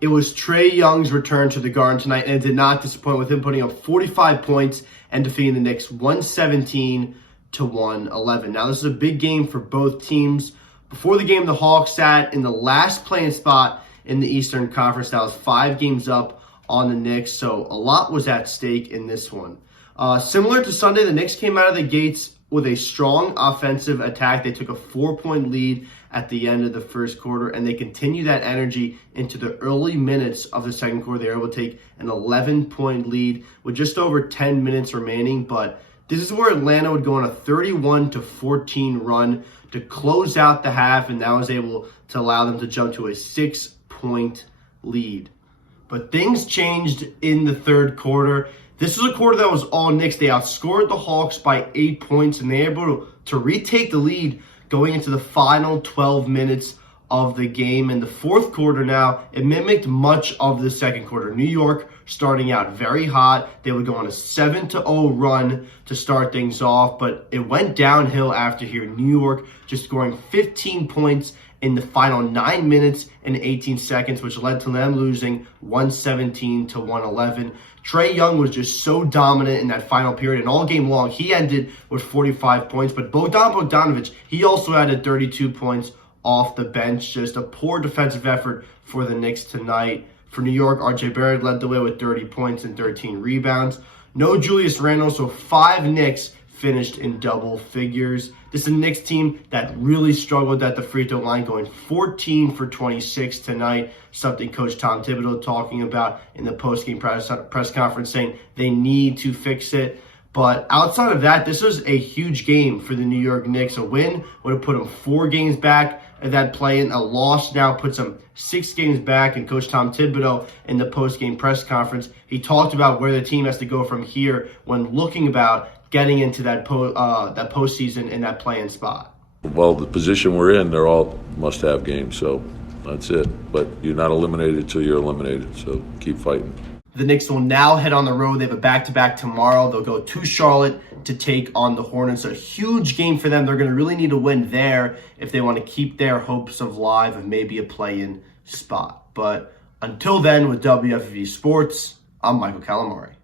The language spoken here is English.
It was Trae Young's return to the Garden tonight, and it did not disappoint with him putting up 45 points and defeating the Knicks 117-111. Now, this is a big game for both teams. Before the game, the Hawks sat in the last playing spot in the Eastern Conference. That was 5 games up on the Knicks, so a lot was at stake in this one. Similar to Sunday, the Knicks came out of the gates with a strong offensive attack. They took a 4-point lead at the end of the first quarter, and they continued that energy into the early minutes of the second quarter. They were able to take an 11-point lead with just over 10 minutes remaining, but this is where Atlanta would go on a 31-14 run to close out the half, and that was able to allow them to jump to a 6-point lead. But things changed in the third quarter. This was a quarter that was all Knicks. They outscored the Hawks by 8 points, and they were able to retake the lead going into the final 12 minutes of the game. In the fourth quarter now, it mimicked much of the second quarter. New York starting out very hot. They would go on a 7-0 run to start things off, but it went downhill after here. New York just scoring 15 points in the final 9 minutes and 18 seconds, which led to them losing 117-111. Trae Young was just so dominant in that final period, and all game long, he ended with 45 points. But Bogdanovic, he also added 32 points off the bench. Just a poor defensive effort for the Knicks tonight. For New York, RJ Barrett led the way with 30 points and 13 rebounds. No Julius Randle, so 5 Knicks finished in double figures. This is a Knicks team that really struggled at the free throw line, going 14 for 26 tonight, something Coach Tom Thibodeau talking about in the postgame press conference, saying they need to fix it. But outside of that, this was a huge game for the New York Knicks. A win would have put them 4 games back at that play-in. A loss now puts them 6 games back. And Coach Tom Thibodeau in the post-game press conference, he talked about where the team has to go from here when looking about getting into that postseason in that play-in spot. Well, the position we're in, they're all must-have games, so that's it. But you're not eliminated until you're eliminated, so keep fighting. The Knicks will now head on the road. They have a back-to-back tomorrow. They'll go to Charlotte to take on the Hornets. A huge game for them. They're going to really need a win there if they want to keep their hopes alive of maybe a play-in spot. But until then, with WFV Sports, I'm Michael Calamari.